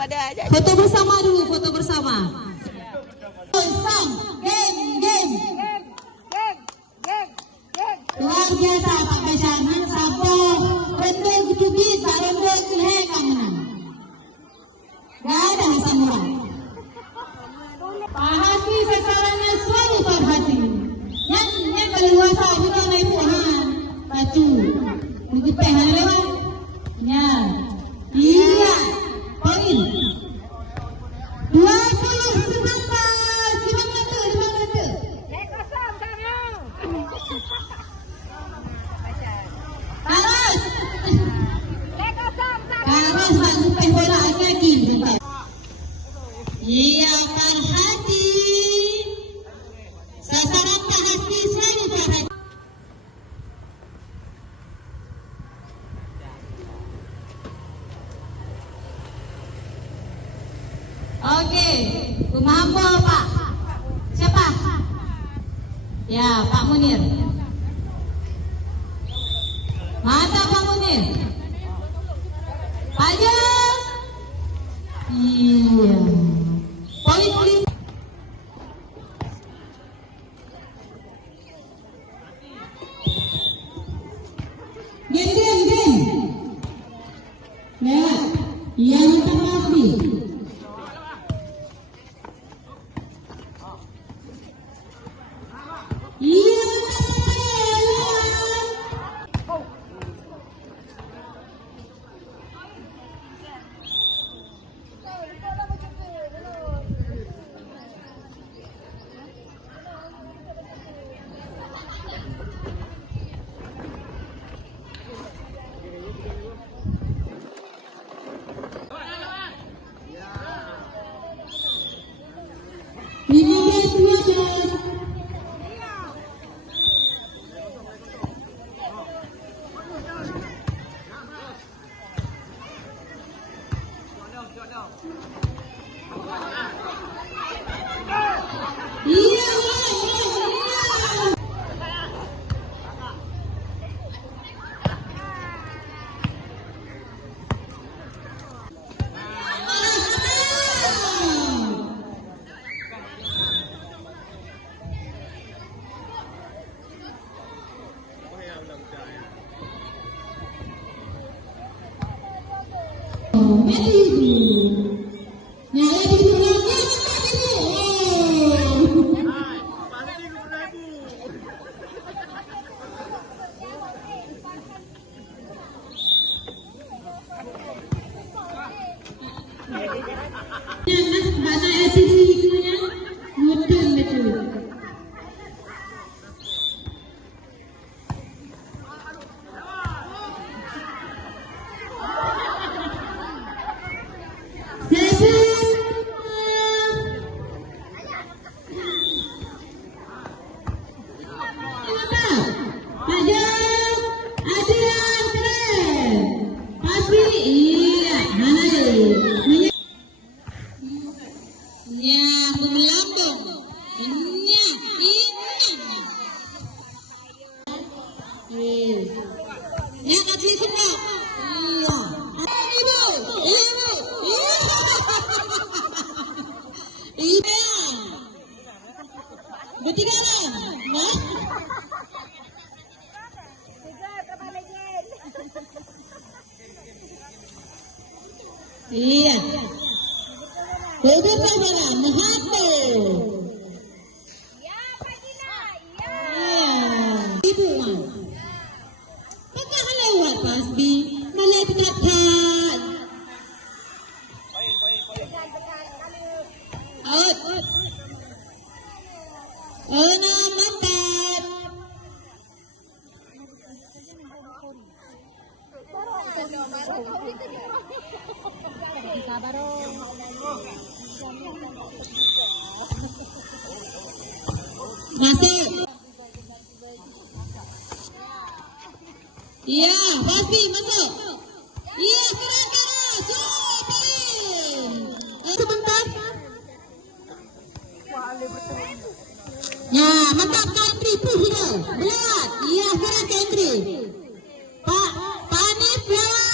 Foto bersama dulu, foto bersama. Game. Luar biasa Pak Besan, sabar. Rendeng kutubit, tak rendeng kulheng kamenan. Gak ada rasa murah. Pak Hati sasarannya selalu Pak Hati. Yang kaliwasa bukan naik Tuhan. Batu. Begitu pehan lewat. Ya. Iya. Poin. 20 sebentar. Cuma mata. Taras nak lupa bola lagi. Iya Pak Hati. Sasaran Pak Hati selalu Pak Hati. Oke, kumaha Pak? Siapa? Ya, Pak Munir. Mata Pak Munir. Aja. Iya. Poin. Game. Ya, yang terakhir. Iya. Iya. Betul saudara, menghapus. Ya, Pak Gina. Iya. Ibu mah. Pakai lewat pasbi, melepaskan. Out. Enam empat. Masuk. Iya, pasti masuk. Iya, keren. Sebentar. Ya, mantap country tuh sudah. Belat. Iya, keren country. Pak Hanif lewat.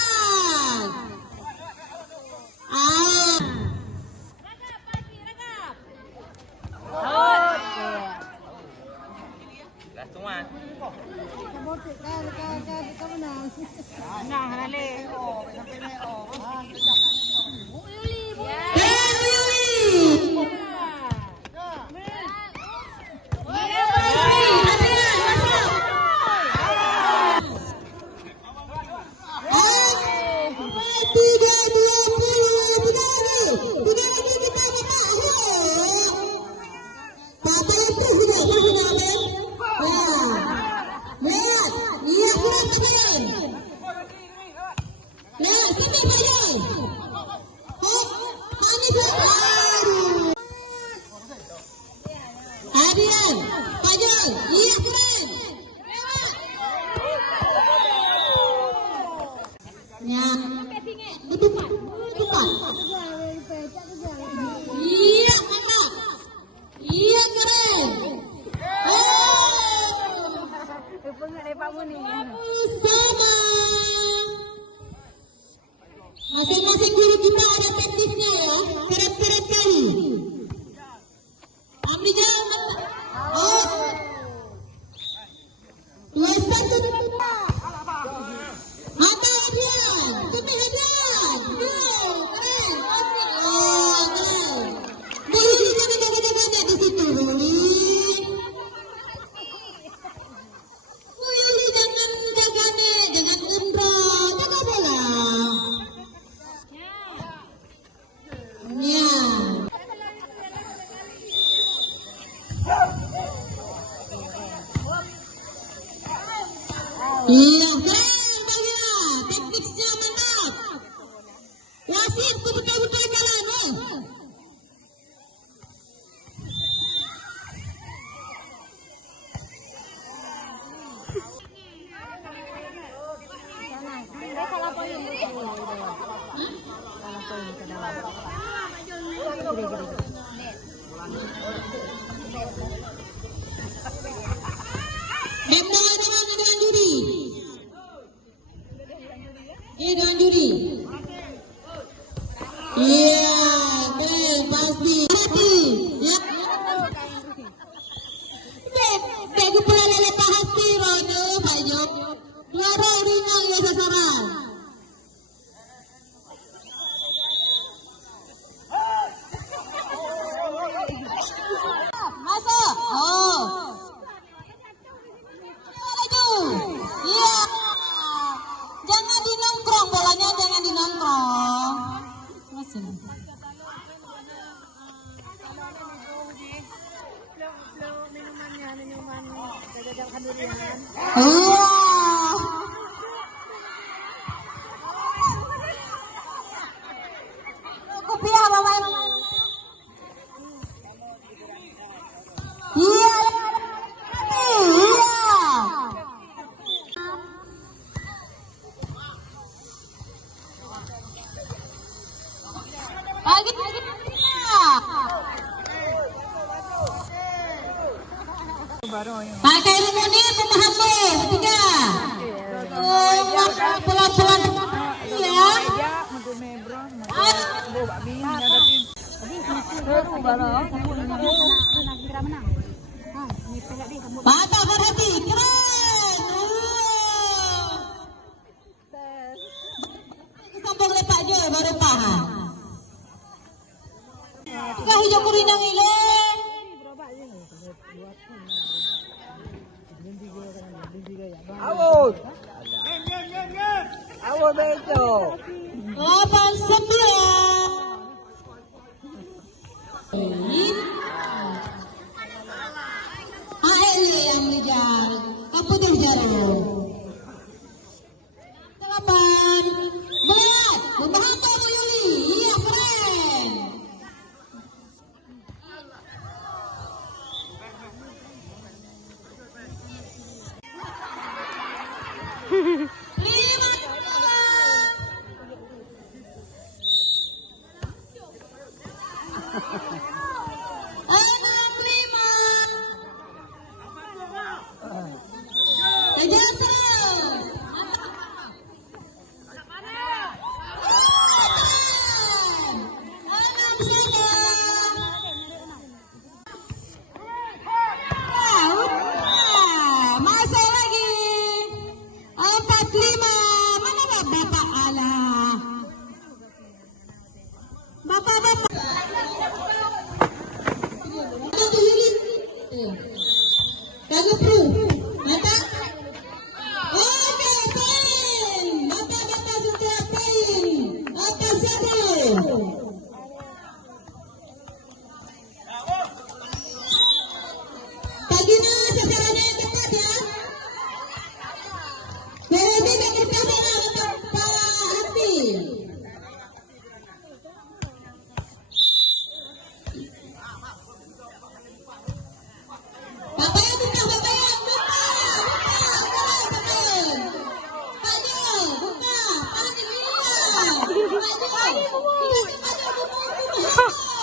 empat. Iya, mantap. Iya, keren. Sama. Masing-masing guru kita ada tekniknya ya. Keren-keren kali. Ambil jalan. Oh. 2-1. Mata Adrian. Cepat Adrian. Keren. Oh, keren. Boleh jangan jaga-jaga di situ. Yuli jangan jaga nih, jangan umroh, jaga bola. Ya. Iya, keren baginya. Tekniknya mantap. Wasit betul-betul jalan. Dengan juri. Dengan juri. Iya, keren pasti. Ya. Bagi pula lele pasti rono Pak Jok. Loro ringan ya sasaran. Masuk. Oh. Iya. Jangan dinongkrong bolanya, jangan dinongkrong. Masih. Kopi apa main? Iya. Pagi. Pakai rumuni pemahamu 3. Pelan-pelan ya. Mata berhati keren. Sambung lepak je baru paham. Kah hijau kurinang ile. Awut. Awut beto. 8-9. AL yang mengejar. Kaputul jarum. 8. Membahato Bu Yuli. Iya keren. Masuk lagi 45. Mana Bapak Ala? Bapak-bapak. Kagak perlu. Mata. Oke, poin. Bapak-bapak sudah poin. Apa satu? Ha.